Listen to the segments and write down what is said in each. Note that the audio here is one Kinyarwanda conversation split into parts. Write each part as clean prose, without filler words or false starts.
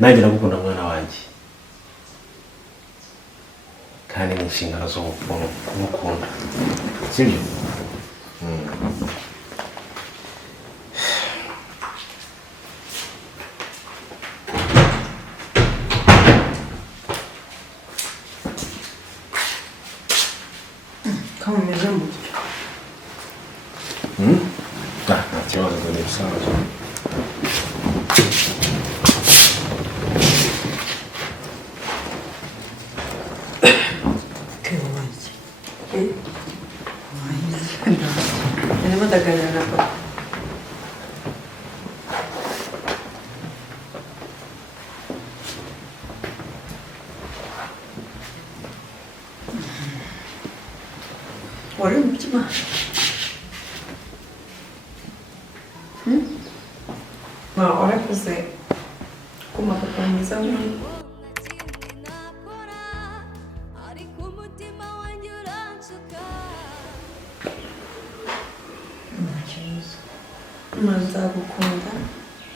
nanjye ndagukunda mwana wanjye kandi ni inshingano zo kumukunda sibyo ikibazo ngo ni ibisanzwe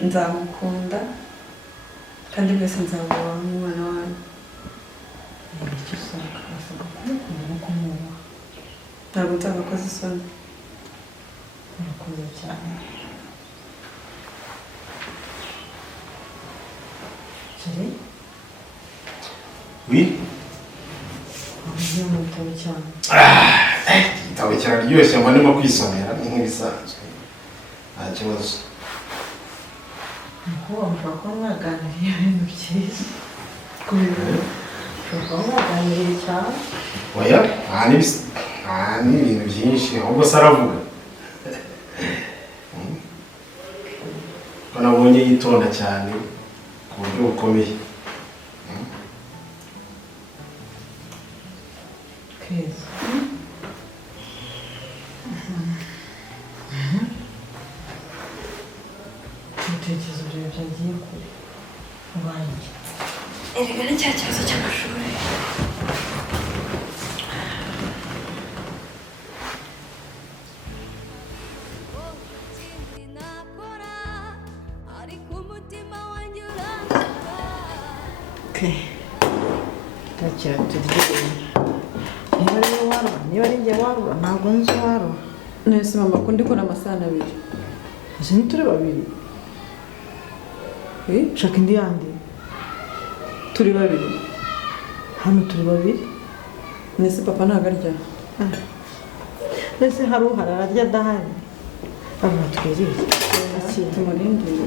nzagukunda kandi mwese nzabura umwana wanyu icyo usanga asabwa kumukunda no kumwubaha ntabwo nzagakoze isoni murakoze cyane kiri oui ugiye mu bitabo cyane igitabo kiraryoshye ngo ndimo kwisomera nk'ibisanzwe nta kibazo Ushobora kuba mwaganiriye ibintu byiza ushobora kuba mwaganiriye cyane oya nta n'ibintu byinshi ahubwo se aravuga ko nabonye yitonda cyane ku buryo bukomeye Keza ibitekerezo byawe byagiye kure ubanjye erega ni cya kibazo cy'amashuri Takira turye niba ari wowe warura niba ari njye warura ntabwo nzi warura nese mama ko ndikora amasahani abiri ese ni turi babiri shaka indi yandi turi babiri hano turi babiri nese papa ntabwo arya nese hari uhari ararya adahari aba twiriye tumurindire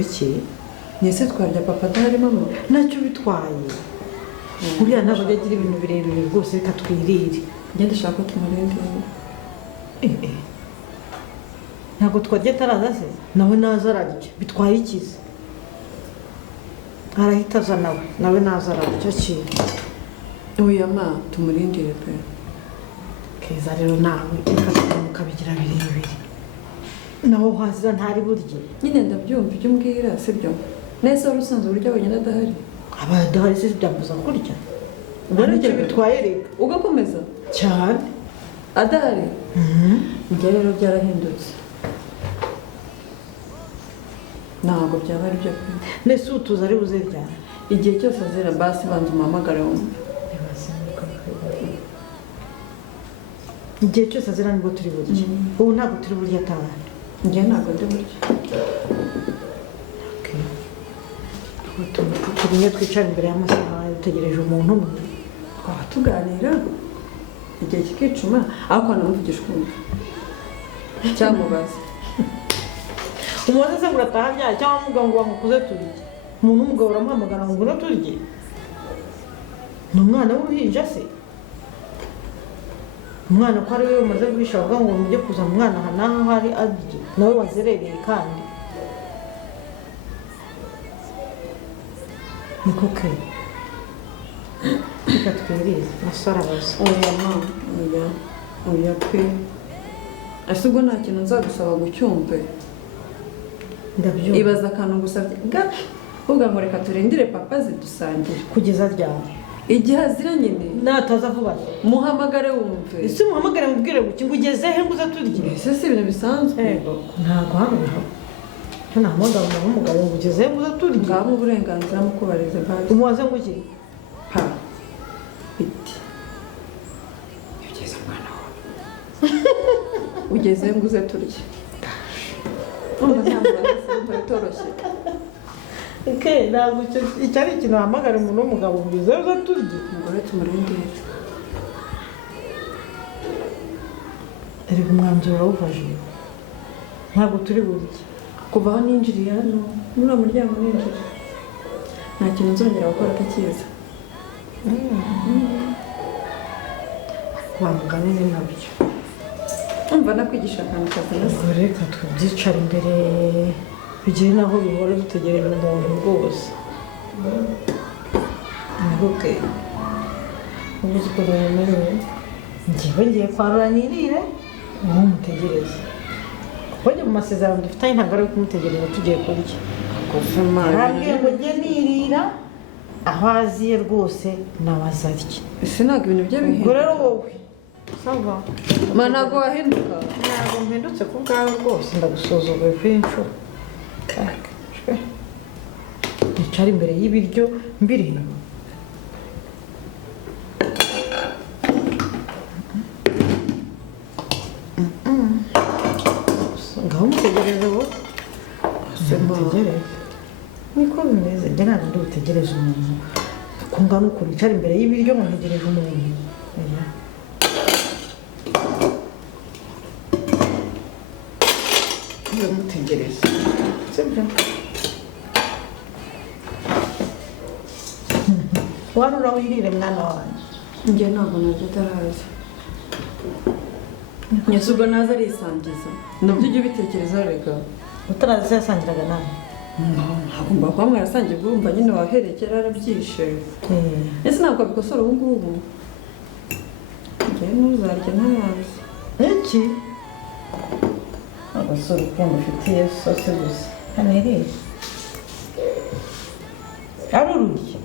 iki nese twarya papa adahari mama ntacyo bitwaye uriya ntabwo agira ibintu birebire rwose reka twirire njye ndashaka ko tumurindire ntabwo twarya ataraza se nawe naza ararya bitwaye ikizi arahita aza nawe naza ararya icyo kintu oya ma tumurindire pe Keza rero nawe reka tukabigira birebire naho hazira ntari burye nyine ndabyumva ibyo umbwira sibyo nese wari usanzwe burya wenyine adahari aba adahari se byambuza kurya ubwo nicyo bitwaye reka ugakomeza cyane adahari njye rero byarahindutse ntabwo byaba ari byo nese utuza ari buze ryari igihe cyose azira basi banza umuhamagare wumve igihe cyose azira nibwo turi burya ubu ntabwo turi burya ataha njye ntabwo ndi burya turiye twicara imbere y'amasaha dutegereje umuntu umwe twaba tuganira igihe kikicuma ariko namuvugisha ukumva cyamubaza umubaza se ngo urataha ryari cyangwa umugabo ngo wamukuze turye umuntu w'umugabo uramuhamagara ngo ngwino turye ni umwana w'uruhinja se umwana ko ari we umaze guhisha avuga ngo mujye kuzana umwana aha n'aho hari arye nawe wazerereye kandi niko ke reka twirire masara basa oya mama oya pe ese ubwo nta kintu nzagusaba gucyumve ndabyumva ibaza akantu gusabye gato uvuga ngo reka turindire papa zidusangire kugeza ryari igihe azira nyine nataza vuba muhamagare wumve ese muhamagare mubwire ngo ugeze he ngo uza turye ese si ibintu bisanzwe ntabwo hano nta mugabo n'umugabo ugeze ngo turi ngabo uburenganzira mu kubariza basi umuwaze ngo iki ha biti ugeze mwana wawe ugeze ngo uze turye umva ntabwo bitoroshye ntabwo icyo ari ikintu wahamagara umuntu w'umugabo ugeze uze turye umugore tumurindire ariko umwanzuro urawufashe ntabwo turi burya kuva aho ninjiriye hano muri uwo muryango ninjira nta kintu nzongera gukora atakiza wamugane ni nabyo umva nakwigisha akantu kaza reka tubyicara imbere bigire naho bihora dutegereje umuntu rwose ntabwo ubu uzi ko nemerewe ngiye kwarura nirire ubu mutegereze kuko mu masezerano dufitanye ntabwo ari kumutegereza tugiye kurya arambwiye ngo njye nirira aho aziye rwose nawe azarya ese ntabwo ibintu bye ubwo rero wowe sava ma ntabwo wahinduka ntabwo mpindutse ku bwawe rwose ndagusuzuguye kw'inshuro nicara imbere y'ibiryo mbireba ngaho mutegereze bo mutegereze niko bimeze njye ntabwo ndi butegereze umuntu ko ngana ukuntu nicara imbere y'ibiryo ngo ntegereje umuntu mutegereze sibyo warura wirire mwana wanjye njye ntabwo najya ataraza nyese ubwo naza arisangiza nabyo ujye ubitekereza rega utaraza se yasangiraga nawe ntagomba kuba mwarasangiye urumva nyine waherekera arabyishe ese ntabwo abikosora ubu ngubu njye ntuzarya ntaraza iki agasore ukuntu ufitiye sose gusa hano iriya ari urugi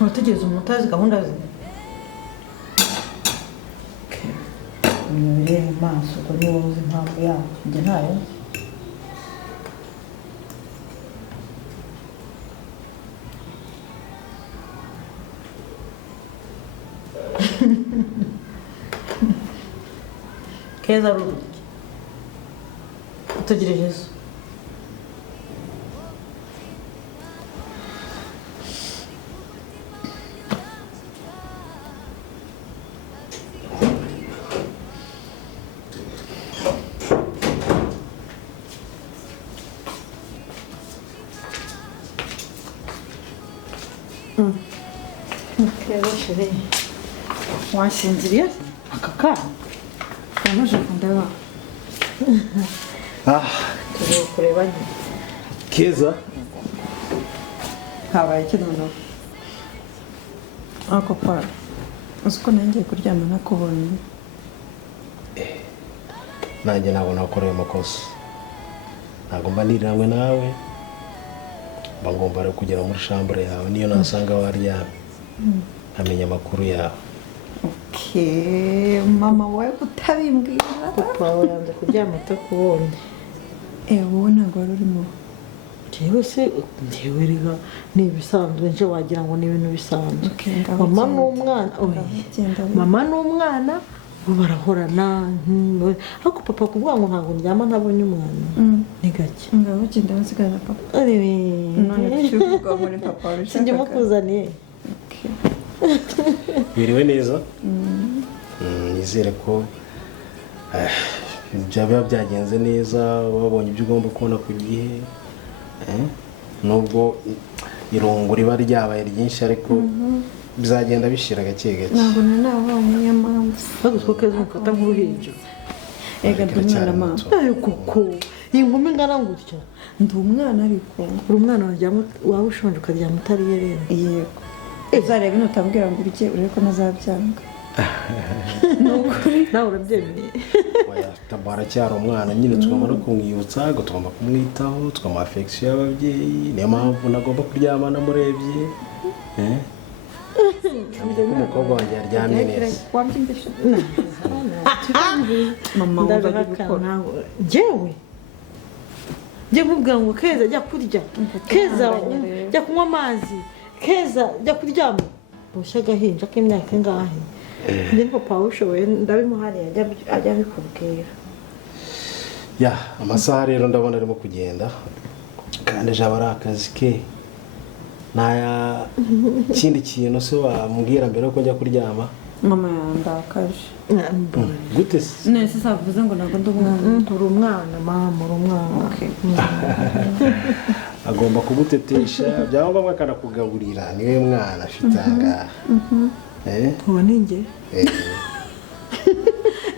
urategereza umuntu utazi gahunda ze unyurire mu maso ubwo niba uzi impamvu yawe njye ntayo Keza ari urugi utegereje so Keza shiri wasinziriye aka kana yamaze kundeba turi kureba nyine Keza habaye iki noneho ako kwa uzi ko nangiye kuryama nakubonye nanjye ntabwo nakoreye amakosa ntabwo mba niriranywe nawe mba ngomba rero kugera muri shambure yawe niyo nasanga waryamye nkamenya amakuru yawe mama wawe kutabimbwira papa wawe yanze kuryama atakubonye wowe ntabwo wari urimo njyewe se njyewe rega ni ibisanzwe nje wagira ngo ni ibintu bisanzwe mama n'umwana mama n'umwana bo barahorana ariko papa kuvuga ngo ntabwo ndyama ntabonye umwana ni gake ngabo genda basigana papa none tuvuga muri papa sinjye mukuzaniye biriwe neza nizere ko byaba byagenze neza wabonye ibyo ugomba kubona ku gihe nubwo irungu riba ryabaye ryinshi ariko bizagenda bishira gake gake ntabwo nabonye niyo mpamvu bagutwa Keza mufata nk'uruhinja ega ndi umwana mama kuko iyi nkumi ingana gutya ndi umwana ariko uri umwana waba ushonje ukaryama utariye rero yego uzareba nutambwira ngo urye urebe ko ntazabyanga nawe urabyemeye aracyari umwana nyine tugomba no kumwibutsa ngo tugomba kumwitaho tukamuha affection y'ababyeyi niyo mpamvu nagomba kuryama namurebye umukobwa wanjye yaryamye neza wabyimbisha mama ndabihakana njyewe njye nkubwira ngo Keza jya kurya Keza jya kunywa amazi Keza jya kuryama boshya agahinja k'imyaka ingahe njye papa ushoboye ndabimuhariye ajya abikubwira ya amasaha rero ndabona arimo kugenda kandi jaba ari akazi ke naya kindi kintu se wambwira mbere ko njya kuryama mama yandakaje gute se nese savuze ngo ntabwo uri umwana mama uri umwana agomba kugutetesha byaba ngombwa akanakugaburira niwe mwana afite ahangaha ubu ni njye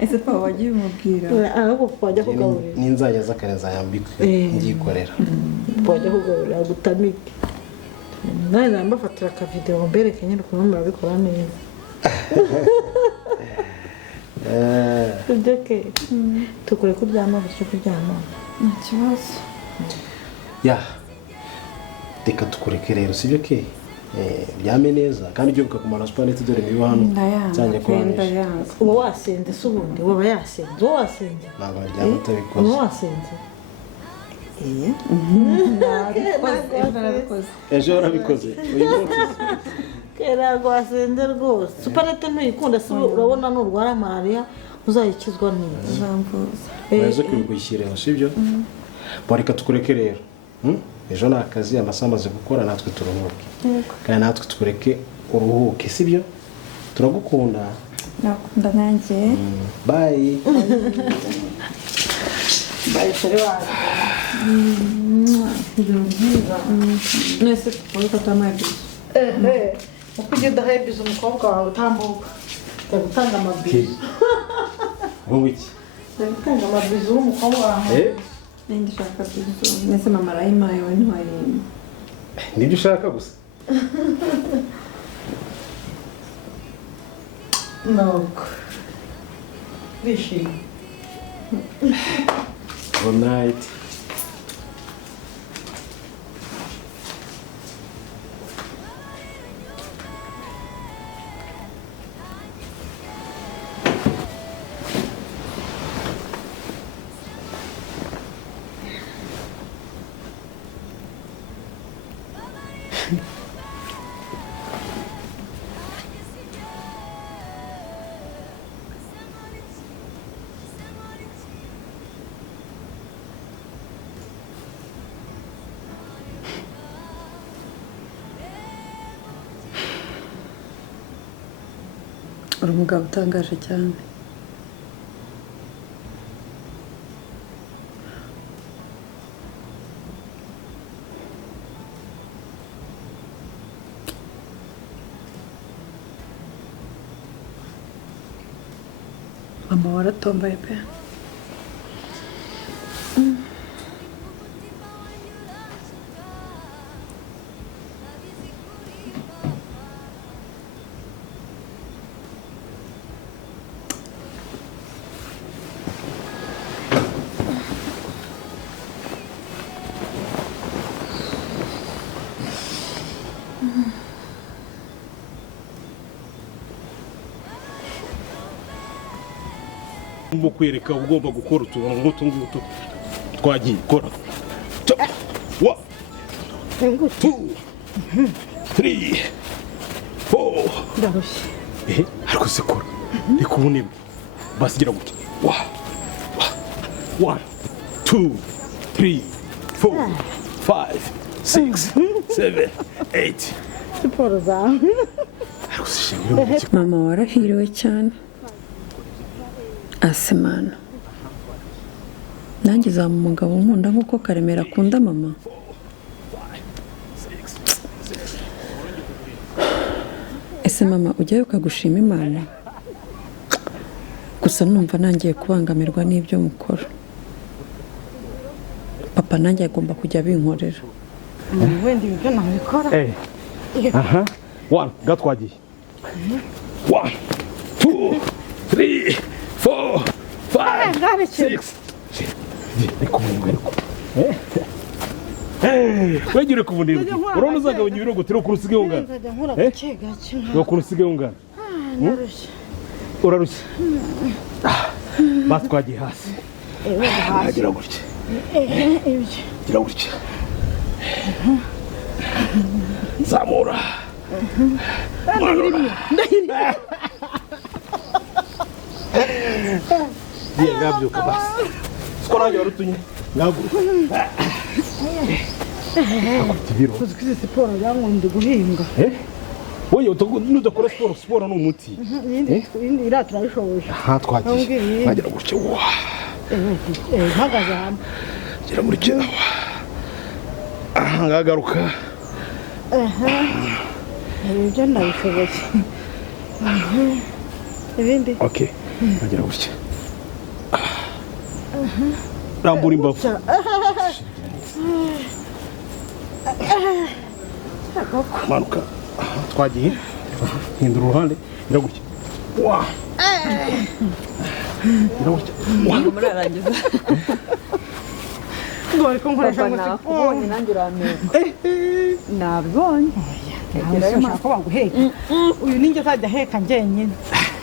ese papa wagiye umubwira ahubwo wajya kugaburira n'inzanya z'akare nzayambika ngikorera wajya kugaburira gutamike nawe nambafatira akavideo mbereke nyine ukuntu murabikora neza Tudeke tukure kuryama bityo kuryama nta kibazo ya reka tukureke rero sibyo ke byame neza kandi ujye ukakumara supanete dore niba hano cyangwa kwanisha uba wasenze se ubundi waba yasenze uba wasenze ntabwo aryama utabikoze uba wasenze ejo warabikoze uyu munsi ntabwo wasenze rwose supanete ntuyikunda se urabona nurwara malariya uzayikizwa neza uraza kubigushyirireho sibyo reka tukureke rero ejo ni akazi amasaha amaze gukora natwe turuhuke kandi natwe tukureke uruhuke sibyo turagukunda nakunda nanjye bayi bayi sheri wawe nese papa utamaye bizo uko ujya udahaye bizo umukobwa wawe utambuka ujya gutanga amabizo wowe iki ujya gutanga amabizo w'umukobwa wawe nindi shaka bizo nese mama arayimaye we ntiwayima nibyo ushaka gusa nuko bishimye good night uri umugabo utangaje cyane mama waratombaye pe mu kwereka ugomba gukora utuntu nk'utu ngutu twagiye kora 1 2 3 4 ndarushye ariko se kora reka ubunebwe basigira gutya 1 2 3 4 5 6 7 8 siporo zawe ariko se shingiro mama warahiriwe cyane asemana nanjye za umugabo nkunda nkuko Karemera akunda mama ese mama ujyayo ukagushima Imana gusa numva nangiye kubangamirwa n'ibyo mukora papa nanjye agomba kujya binkorera wenda ibyo nabikora aha 1 gatwagiye 1 2 3 4 5 6 reka ubunebwe ariko wegere kuvunira urabona uzagabanya ibiro gutera ku rusige ungana nzajya nkora gake gake ngo ku rusige ungana narushye urarushye basi twagiye hasi agira gutya ibyo gira gutya zamura Ye ngabyuka basi siko nanjye warutunye ngaguruka akutibiro kuzi siporo yangombye guhinga wowe nudakora siporo ni umuti indi iraturabishoboje aha twagiye bagira gutya wa mpagaze hamwe gira muri cyawa aha ngagaruka ibyo ndabishoboye ibindi okay bagira gutya rambura imbavu manuka twagiye hindura uruhande gira gutya wa gira gutya murarangiza dore ko nkoresha nakubonye nanjye uramenya nabibonye nawe ushaka ko baguheka uyu ninjye uzajya aheka njyenyine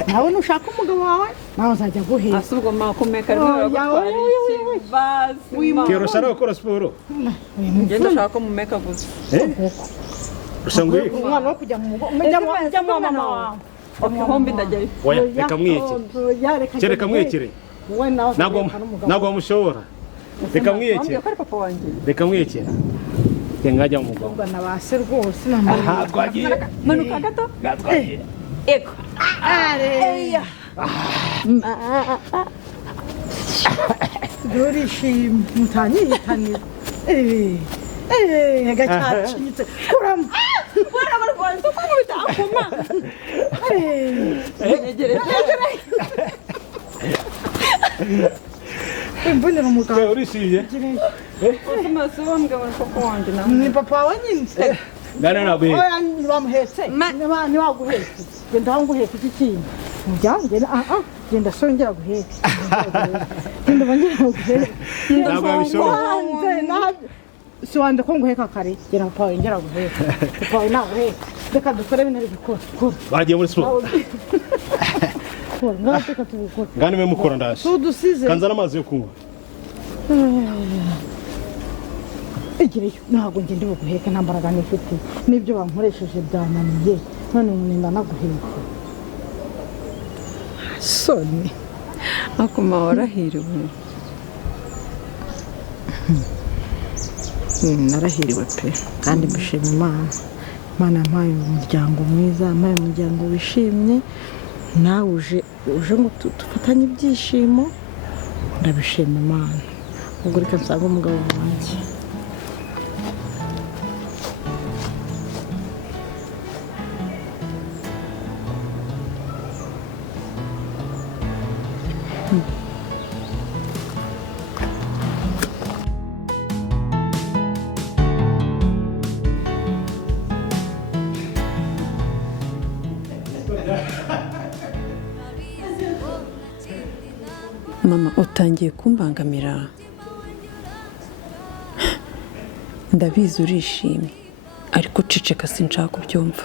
nawe nushaka umugabo wawe nawe uzajya aguheka ase ubwo makumeka rero gutwara iki basi kero shara gukora siporo njye ndashaka ko mumeka gusa usanga umwana wo kujya mu mugo mujya mu mama wawe hombi ndajyayo oya reka mwiyekere kereka mwiyekere wowe nawe ntabwo wamushobora reka mwiyekere ko ari papa wanjye reka mwiyekere ngajya mu mugongo na base rwose aha twagiye manuka gato twagiye eko areya dorishimye mutanyitanira gacyacitse kuramo bora barwanza ko bitakoma yegereye imbonera umugabo urishimye maso bambwa papa wanjye ni papa wawe nyine ngana nawe oya bamuhetse ni waguhetse genda aho nguhetse iki kintu njyange genda songera guhetse genda bongera guhetse ntabwo yabishobora si wande ko nguheka kare genda papa wawe ngera guhetse papa wawe naguhetse reka dukore bino bikora bagiye muri siporo reka tubikore ngana me mukora ndaje tudusize kanzana amazi yo kunywa igireyo ntabwo ngende buguheka nta mbaraga nifite n'ibyo bankoresheje byananiye none umuntu naguheka soni akoma warahiriwe narahiriwe pe kandi mbishima imana yampaye umuryango mwiza yampaye umuryango wishimye nawe uje ngo dufatanye ibyishimo ndabishima imana ubwo reka nsanga umugabo wanjye mama utangiye kumbangamira ndabizi urishimye ariko uceceka sinshaka kubyumva